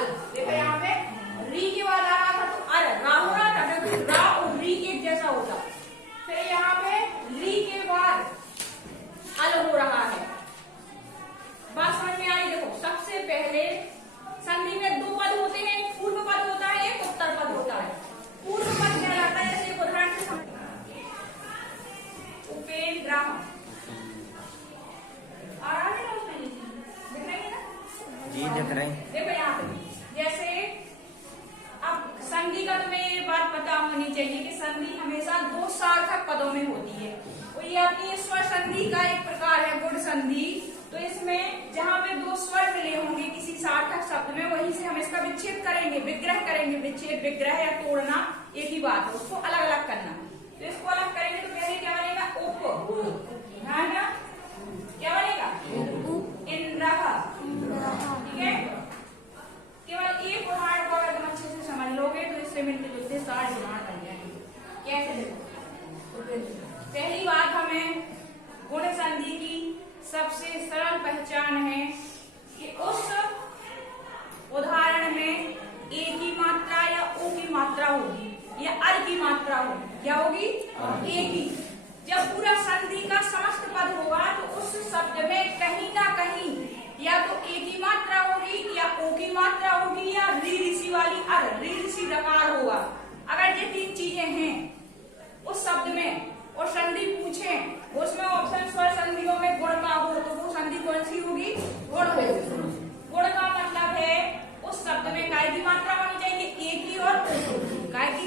अल। देखो यहाँ पे री के बाद आ रहा था तो अर, रा हो रहा था, फिर रा और री एक जैसा होता। फिर यहाँ पे री के बाद अल हो रहा है। बात समझ में आई? देखो सबसे पहले संधि में दो पद होते हैं, एक पूर्व पद होता है, एक उत्तर पद होता है। पूर्व पद कहलाता है, जैसे एक उदाहरण से समझ, उपेंद्र आ रहा है ना, उसमें दिख रही है ना? जी दिख रहे हैं। देखो यहाँ पे जैसे अब संधि का तुम्हें ये बात पता होनी चाहिए कि संधि हमेशा दो सार्थक पदों में होती है। और ये अपनी स्वर संधि का एक प्रकार है, गुण संधि। तो इसमें जहाँ पे दो स्वर मिले होंगे किसी सार्थक शब्द में, वहीं से हम इसका विच्छेद करेंगे, विग्रह करेंगे। विच्छेद, विग्रह या तोड़ना एक ही बात है, उसको अलग अलग करना। तो इसको अलग करेंगे तो पहले क्या बनेगा? उप, क्या बनेगा? इंद्र। ठीक है, केवल एक उदाहरण को अगर तुम अच्छे से समझ लोगे तो इससे मिलते जुलते सारे उदाहरण बन जाएंगे। कैसे? देखो पहली बात, हमें गुण संधि की सबसे सरल पहचान है कि उस उदाहरण में ए की मात्रा या ओ की मात्रा होगी या अर की मात्रा होगी। क्या होगी? ए की। जब पूरा संधि का समस्त पद होगा तो उस शब्द में कहीं ना कहीं या तो ए की मात्रा होगी या ओ की मात्रा होगी या री ऋषि वाली अर, री ऋषि रकार होगा। अगर ये तीन चीजें हैं उस शब्द में और संधि पूछे उसमें ऑप्शन स्वर संधियों में गुण का हो तो वो संधि कौन सी होगी? गुण होगी। गुण का मतलब है उस शब्द में काय की मात्रा होनी चाहिए, ए की और काय की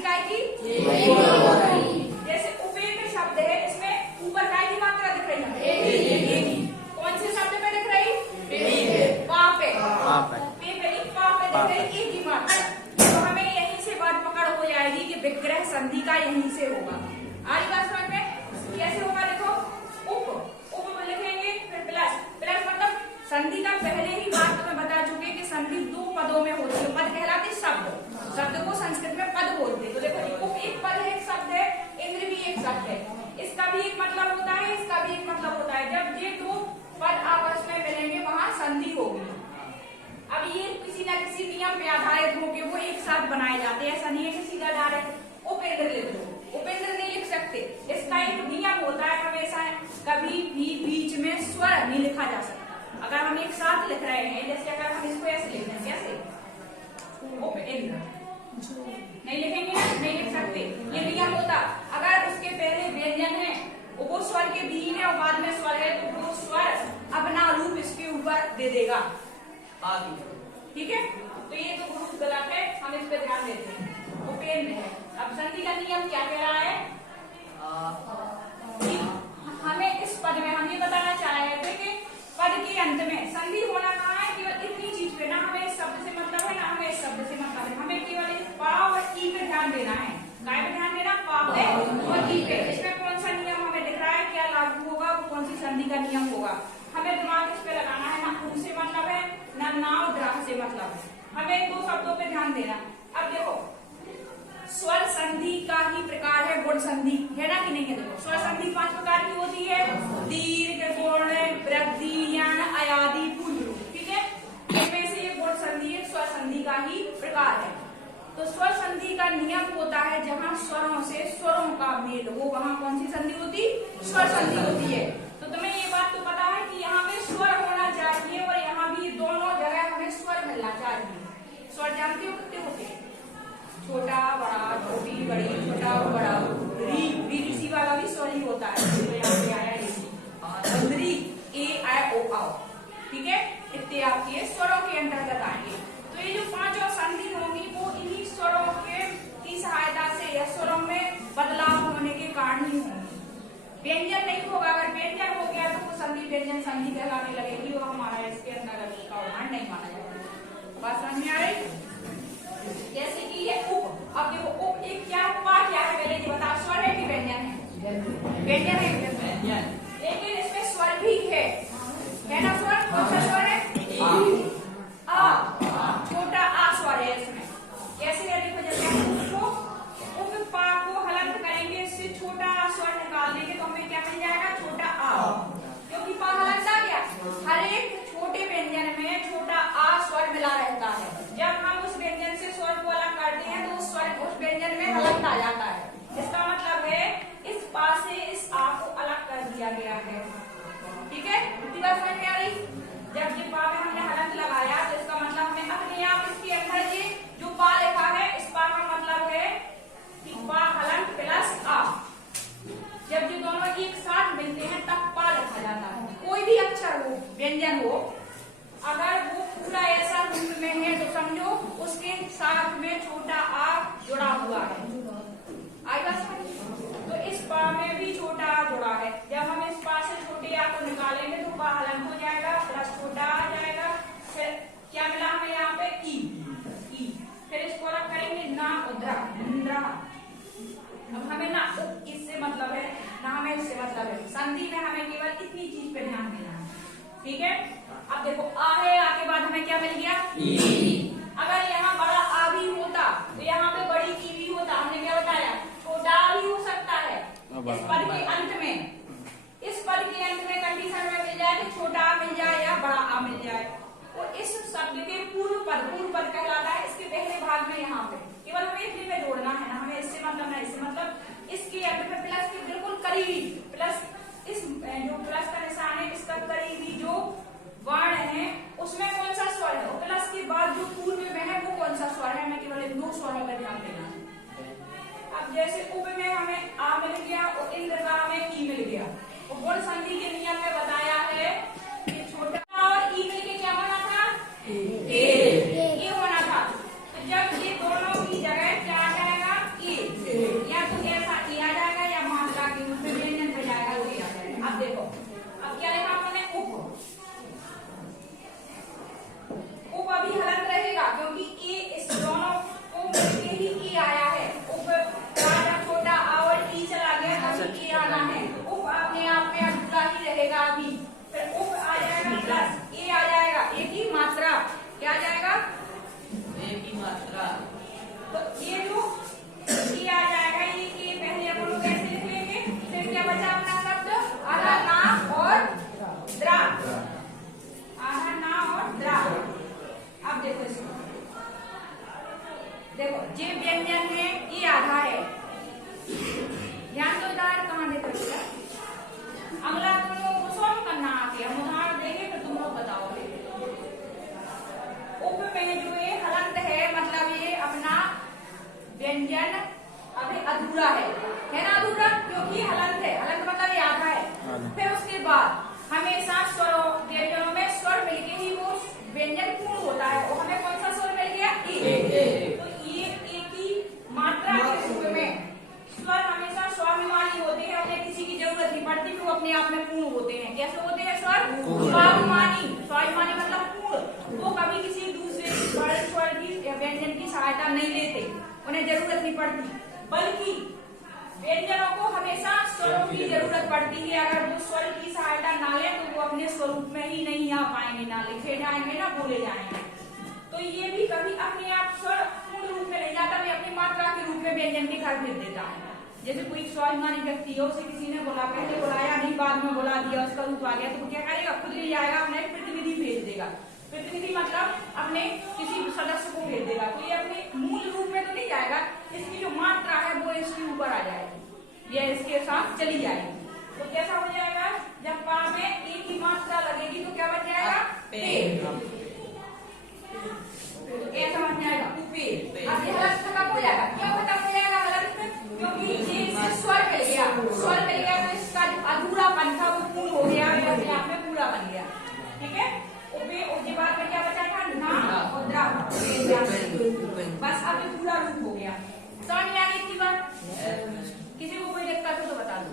जैसे उपेंद्र शब्द है, इसमें ऊपर काय की मात्रा दिख रही है, ए की। कौन से शब्द पे दिख रही? पा पे दिख रही ए की मात्रा। तो हमें यहीं से बात पकड़ हो जाएगी कि विग्रह संधि का यहीं से होगा। आज बात समझ में कैसे होगा? देखो उप लिखेंगे, फिर प्लस मतलब संधि का पहले ही बात तुम्हें बता चुके कि संधि दो पदों में होती है। पद कहलाते शब्द को संस्कृत में पद बोलते। तो देखो उप एक पद है, एक शब्द है, इंद्र भी एक शब्द है। इसका भी एक मतलब होता है, इसका भी एक मतलब होता है। जब ये दो पद आपस में मिलेंगे वहां संधि होगी। अब ये किसी न किसी नियम पे आधारित होकर वो एक साथ बनाए जाते हैं। ऐसा नहीं है कि सीधा डायरेक्ट उपेंद्र ले लो, उपेंद्र नहीं लिख सकते। इसका एक नियम होता है, हमेशा कभी भी बीच में स्वर नहीं लिखा जा सकता। अगर हम एक साथ लिख रहे हैं, जैसे अगर हम इसको ऐसे लिख रहे हैं, कैसे उपेंद्र नहीं लिखेंगे ना, नहीं लिख सकते। ये नियम होता। अगर उसके पहले व्यंजन है, वो स्वर के बीन है और बाद में स्वर है, तो वो स्वर अपना रूप इसके ऊपर दे देगा। ठीक है, तो ये तो बहुत गलत है, हम इस पर ध्यान देते हैं। उपेंद्र है। अब संधि का नियम क्या कह रहा है? हमें इस पद में हम ये बताना चाह रहे थे कि पद के अंत में संधि होना कहाँ है? केवल इतनी चीज पे, ना हमें इस शब्द से मतलब है ना हमें इस शब्द से मतलब है। हमें केवल इस पा और ई पे ध्यान देना है। काय पे ध्यान देना? पा पे और ई पे। इसमें कौन सा नियम हमें दिख रहा है, क्या लागू होगा, वो कौन सी संधि का नियम होगा, हमें दिमाग इस पे लगाना है। ना ऊ से मतलब है, ना नाव द्राह से मतलब है। हमें इन दो शब्दों पे ध्यान देना। अब देखो स्वर संधि का ही प्रकार है गुण संधि, है ना कि नहीं है? देखो स्वर संधि 5 प्रकार की होती है, दीर्घ, गुण, वृद्धि, यण, अयादि, पूर्व। ठीक है, इनमें से ये गुण संधि स्वर संधि का ही प्रकार है। तो स्वर संधि का नियम होता है जहाँ स्वरों से स्वरों का मेल हो, वहाँ कौन सी संधि होती? स्वर संधि होती है। तो तुम्हें ये बात तो पता है कि यहाँ पे स्वर होना चाहिए और यहाँ भी दोनों जगह हमें स्वर मिलना चाहिए। स्वर जानते हो कितने होते हैं? छोटा बड़ा, छोटी बड़ी, छोटा बड़ा। री ऋषि वाला भी स्वर ही होता है, तो यहाँ पे आया ऋषि। ए आई ओ आओ। ठीक है, इतने आपके स्वरों के अंतर्गत आएंगे। तो ये जो 5 संधि होंगी वो इन्हीं स्वरों की सहायता से या स्वरों में बदलाव होने के कारण ही होंगी। व्यंजन नहीं होगा। अगर व्यंजन हो गया तो वो संधि व्यंजन संधि कहलाने लगेगी और हमारा इसके अंतर्गत उसका उदाहरण नहीं माना जाएगा। बात समझ में आ रही? जैसे कि ये उप। अब देखो उप एक क्या पा क्या है, पहले ये बता। स्वर है कि व्यंजन है? व्यंजन है, लेकिन इसमें स्वर भी है ना? स्वर कौन सा स्वर है? आ। छोटा आ स्वर है इसमें। कैसे है? देखो जैसे उप पा को हलंत करेंगे, इससे छोटा आ स्वर निकाल देंगे तो हमें क्या मिल जाएगा? छोटा आ। क्योंकि पा हलंत आ गया। हर एक छोटे व्यंजन में छोटा आ स्वर मिला रहता है। जब हम अगर यहाँ बड़ा आ भी होता तो यहाँ पे बड़ी ई भी होता। हमने क्या बताया, छोटा आ भी हो सकता है इस पद के अंत में। इस पद के अंत में कंडीशन में मिल जाए कि छोटा आ मिल जाए या बड़ा आ मिल जाए। और इस शब्द के पूर्व पद कहलाता है। इसके पहले भाग में यहाँ पे केवल हमें इतने में जोड़ना है ना, हमें इससे मतलब ना इससे मतलब इसके अंत में प्लस के बिल्कुल करीबी, प्लस इस जो प्लस का निशान है इसका करीबी जो वर्ण है उसमें कौन सा स्वर है, और प्लस के बाद जो पूर्व में है वो कौन सा स्वर है। हमें केवल इन दो स्वरों पर ध्यान देना है। अब जैसे उप में हमें आ मिल गया और इंद्र का हमें ई मिल गया। और गुण संधि के नियम में बताया है कि छोटा और ई मिलके क्या होना था, ए होना था। तो जब ये दोनों की जगह क्या आ जाएगा, ए, या तो ऐसा ए आ जाएगा या मात्रा के रूप में व्यंजन पे जाएगा वो ए आ जाएगा। अब देखो अब क्या लिखा हमने, उप अभी हलंत रहेगा क्योंकि ए इस दोनों को मिलके ही ए आया है। उप छोटा आ और ई चला गया अभी ए आना है। उप अपने आप में अधूरा ही रहेगा अभी, फिर उप आ जाएगा प्लस ए आ जाएगा, ए की मात्रा क्या आ जाएगा, ए की मात्रा। तो ये जो ए आ जाएगा ये ए पहले अपन लोग कैसे लिख लेंगे। फिर क्या बचा अपना शब्द आधा ना और द्रा, आधा ना और द्रा। अब देखो इसको, देखो जे व्यंजन है ये आधा है, ध्यान दो उदाहरण कहाँ देख रहे हो। अगला तुम लोगों को सॉल्व करना आके हम उदाहरण देंगे फिर तुम लोग बताओगे। उप में जो ये हलंत है मतलब ये अपना व्यंजन अभी अधूरा है ना, अधूरा क्योंकि हलंत है, हलंत मतलब ये आधा है। फिर उसके बाद हमेशा स्वरों व्यंजनों में स्वर मिलके ही वो व्यंजन पूर्ण होता है। और हमें कौन सा स्वर मिल गया, ए। तो ये ए की मात्रा के रूप में स्वर हमेशा स्वाभिमानी होते हैं, उन्हें किसी की जरूरत नहीं पड़ती, वो अपने आप में पूर्ण होते हैं। कैसे होते हैं स्वर, स्वाभिमानी। स्वाभिमानी मतलब पूर्ण, वो कभी किसी दूसरे बड़े स्वर की या व्यंजन की सहायता नहीं लेते, उन्हें जरूरत नहीं पड़ती, बल्कि व्यंजनों को हमेशा स्वरों की जरूरत पड़ती है। अगर वो स्वर की सहायता ना ले तो वो अपने स्वरूप में ही नहीं आ पाएंगे, ना लिखे जाएंगे ना बोले जाएंगे। तो ये भी कभी अपने आप स्वर पूर्ण रूप में नहीं जाता, वे अपनी मात्रा के रूप में व्यंजन के घर भेज देता है। जैसे कोई स्वाभिमानी व्यक्ति है, उसे किसी ने बोला, पहले बुलाया नहीं बाद में बुला दिया, उसका रूप आ गया, तो वो क्या करेगा, खुद ले जाएगा, अपना एक प्रतिनिधि भेज देगा। प्रतिनिधि मतलब अपने किसी सदस्य को भेज देगा। तो ये अपने मूल रूप में तो नहीं जाएगा, इसकी जो मात्रा है वो इसके ऊपर आ जाएगी, यह इसके साथ चली जाएगी। तो कैसा हो जाएगा, जब पा में ए की मात्रा लगेगी तो क्या बन जाएगा, पे। ऐसा बन जाएगा पे। अब ये हलंत खत्म हो जाएगा, क्यों खत्म हो जाएगा हलंत, क्योंकि ये स्वर मिल गया, स्वर मिल गया तो इसका अधूरापन था वो पूर्ण हो गया, अपने आप में पूरा बन गया। ठीक है, उसके बाद में क्या बचा था, ना और द्रा, बस अब ये पूरा रूप हो गया। समझ में आ गई इतनी बात, किसी को कोई दिक्कत हो तो बता दो।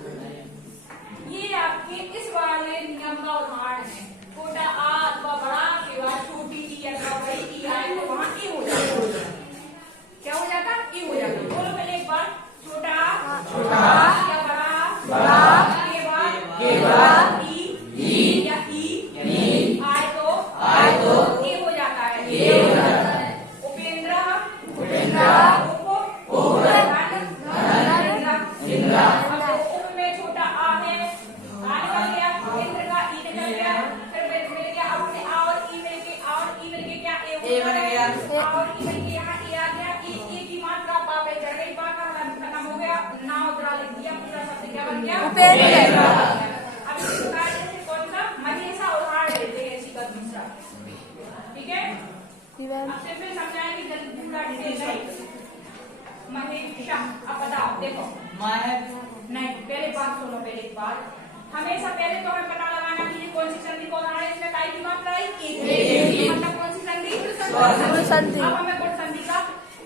ये आपके इस वाले नियम का उदाहरण है। छोटा आ अथवा बड़ा के बाद छोटी ई अथवा बड़ी ई आए तो वहाँ ई हो जाता, क्या हो जाता, ई हो जाता। बोलो पहले एक बार, छोटा या बड़ा के बाद ई या ई आए तो ए हो जाता है। उपेंद्र उप में छोटा आ है, आ निकल गया, इंद्र का ई निकल गया, फिर मिल गया अपने आ और ई मिलके क्या ए बन गया, आ और ई मिलके यहाँ ए आ गया। ए की मात्रा पा पे चढ़ गई, पा का हलंत खत्म हो गया, ना उतरा लिख दिया, पूरा शब्द क्या बन गया, उपेंद्र। अब इसी प्रकार जैसे कौन सा महेशा उदाहरण लेते हैं इसी का दूसरा। ठीक है, अब सिंपल समझाएंगे जल्दी पूरा डिटेल है। महेशा, अब बताओ, देखो नहीं पहले बात सुनो, पहले एक बात, हमेशा पहले तो हमें पता लगाना कि ये कौन सी संधि का उदाहरण है, इसमें काय की मात्रा है, मतलब कौन सी संधि। अब हमें गुण संधि का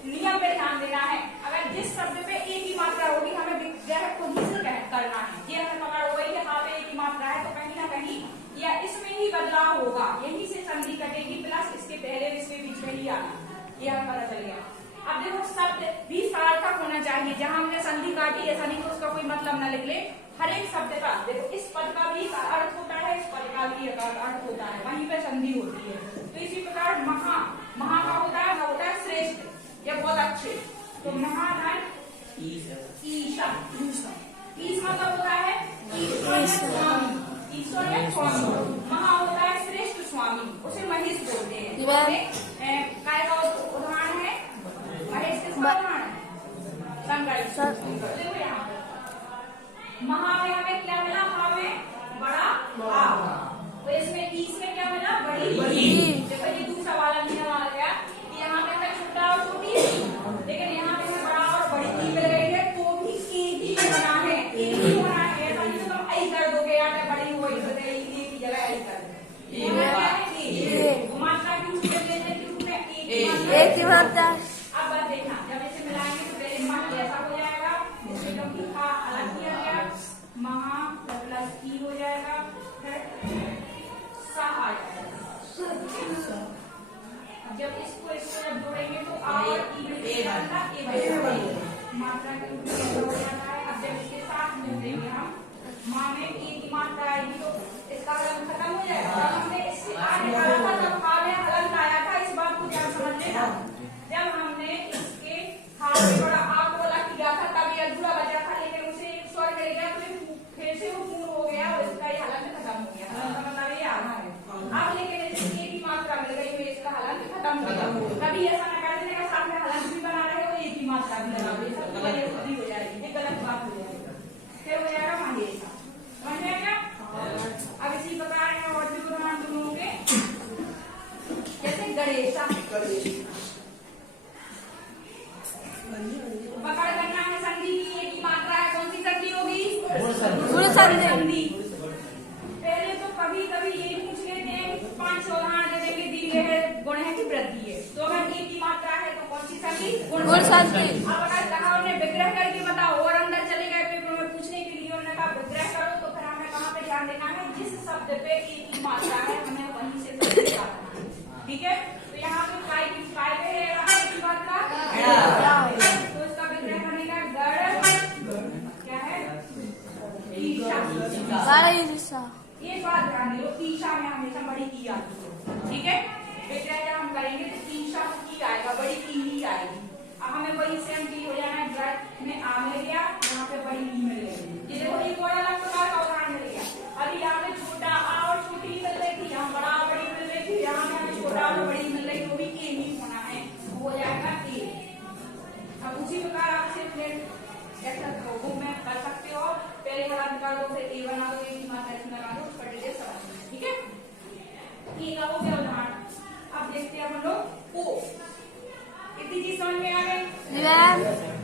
नियम पे ध्यान देना है। अगर जिस शब्द पे ए की मात्रा होगी हमें विग्रह को ही से करना है। ये हमें पकड़ हो गई कि हाँ पे ए की मात्रा है तो कहीं ना कहीं या इसमें ही बदलाव होगा, यही से संधि कटेगी, प्लस इसके पहले इसके बीच में ही आना, ये हमें पता चल गया। अब देखो शब्द भी सार्थक होना चाहिए, जहां हमने संधि काटी ऐसा नहीं कि उसका कोई मतलब न निकले। हर एक शब्द का देखो, इस पद का भी अर्थ होता है, इस पद का भी अर्थ होता है, वहीं पे संधि होती है। तो इसी प्रकार महा देखो यहाँ पे महा में हमें क्या मिला, हा में बड़ा आ, तो इसमें ईस में क्या मिला, बड़ी ई। देखो ये दूसरा वाला नियम आ गया कि यहाँ पे हमें छोटा और छोटी, लेकिन यहाँ पे हमें बड़ा और बड़ी ई मिल गई है, तो भी एक ही बना है, एक ही होना है। ऐसा नहीं तो तुम आई कर दोगे यार, बड़ी हो गई ई की जगह आई कर दो। मात्रा की उसमें लेने के रूप में एक ही मात्रा। अब बात देखना, जब इसे मिलाएंगे तो पहले मान ऐसा हो जाएगा, इसमें क्योंकि हा अलग किया गया, महा प्लस ई हो जाएगा, फिर सा आ जाएगा। अब जब इसको जब जोड़ेंगे तो आ और ई में ए मात्रा के रूप में ऐसा हो जाता है। अब जब इसके साथ मिल देंगे हम, माँ में ए की मात्रा आएगी तो इसका हलन खत्म हो जाएगा। जब हमने इससे आ निकाला था तब हा में हलन आया था, इस बात को ध्यान समझ लेना। जब हमने इसके हा में बड़ा आ को अलग किया था तब ये अधूरा बचा था, लेकिन उसे एक स्वर मिल गया तो फिर से वो पूर्ण हो गया और इसका ये हलन खत्म हो गया। हलन का मतलब ये आधा है। अब लेकिन इसे ए की मात्रा मिल गई तो इसका हलन खत्म हो गया। कभी ऐसा न कर देने का साथ में हलन भी बना रहे हो, ए की मात्रा भी लगा दे, सब गलत हो जाएगी, ये गलत बात हो जाएगी। फिर हो जाएगा मानिए समझ में आया? अब इसी प्रकार है और भी उदाहरण तुम लोगों के, जैसे गणेशा, पकड़ करना है संधि की, एक ही मात्रा है, कौन सी संधि होगी? गुण संधि। पहले तो कभी कभी ये पूछ लेते हैं, 5 उदाहरण दे देंगे, दिए है गुण है कि वृद्धि है, तो अगर एक ही मात्रा है तो कौन सी संधि? गुण संधि। अब अगर कहा उन्हें विग्रह करके बताओ और अंदर चले गए पेपर में पूछने के लिए, उन्होंने कहा विग्रह करो, तो फिर हमें कहाँ पे ध्यान देना है, जिस शब्द पे एक ही मात्रा है हमें वहीं से विग्रह करना है, ठीक है? तो यहाँ पे काय पे है एक ही मात्रा, तो इसका विग्रह करने का गढ़ क्या है? ईशा। ये बात ध्यान दो, ईशा में हमेशा बड़ी ई आती है, ठीक है? विग्रह जब हम करेंगे तो ईशा की आएगा, बड़ी ई ही आएगी। अब हमें वही सेम की हो जाना है, गढ़ में आ मिल गया, यहाँ पे बड़ी ई मिल गई, ये देखो एक और अलग प्रकार का उदाहरण मिल गया। अभी यहाँ पे छोटा आ और छोटी मिल रही थी, यहाँ बड़ा बड़ी मिल रही थी, यहाँ पे छोटा और बड़ी मिल रही, वो भी ए ही होना है, हो जाएगा ए। अब उसी प्रकार आप सिर्फ ऐसा वो में कर सकते हो, पहले बड़ा निकाल दो, फिर ए बना दो, ए की मात्रा इसमें लगा दो, उसका डिटेल समझ, ठीक है? ये का हो गया उदाहरण। अब देखते हैं हम लोग ओ, कितनी चीज समझ में आ गई?